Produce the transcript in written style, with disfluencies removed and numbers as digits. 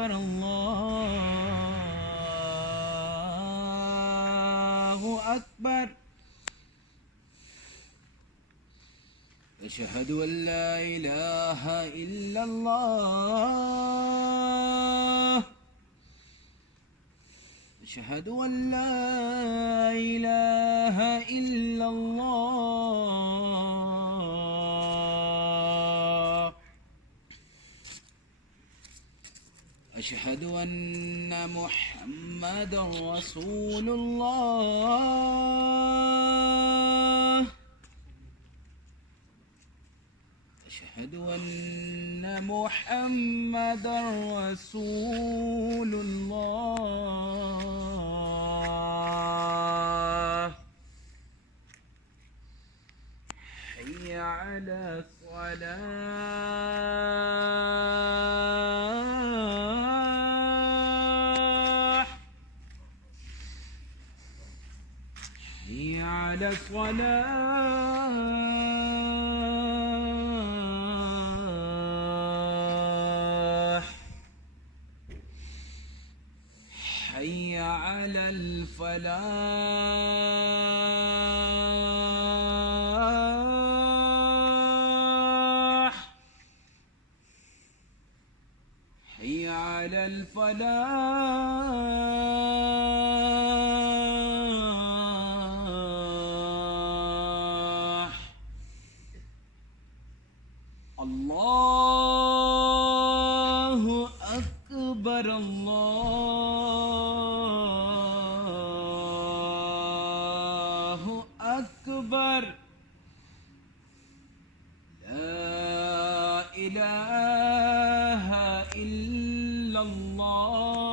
أكبر الله أكبر. أشهد أن لا إله إلا الله. أشهد أن لا إله إلا الله. أشهد أن محمدا رسول الله. أشهد أن محمدا رسول الله. حي على الصلاة. حي على الصلاة. حي على الفلاح. حي على الفلاح. الله أكبر الله أكبر. لا إله إلا الله.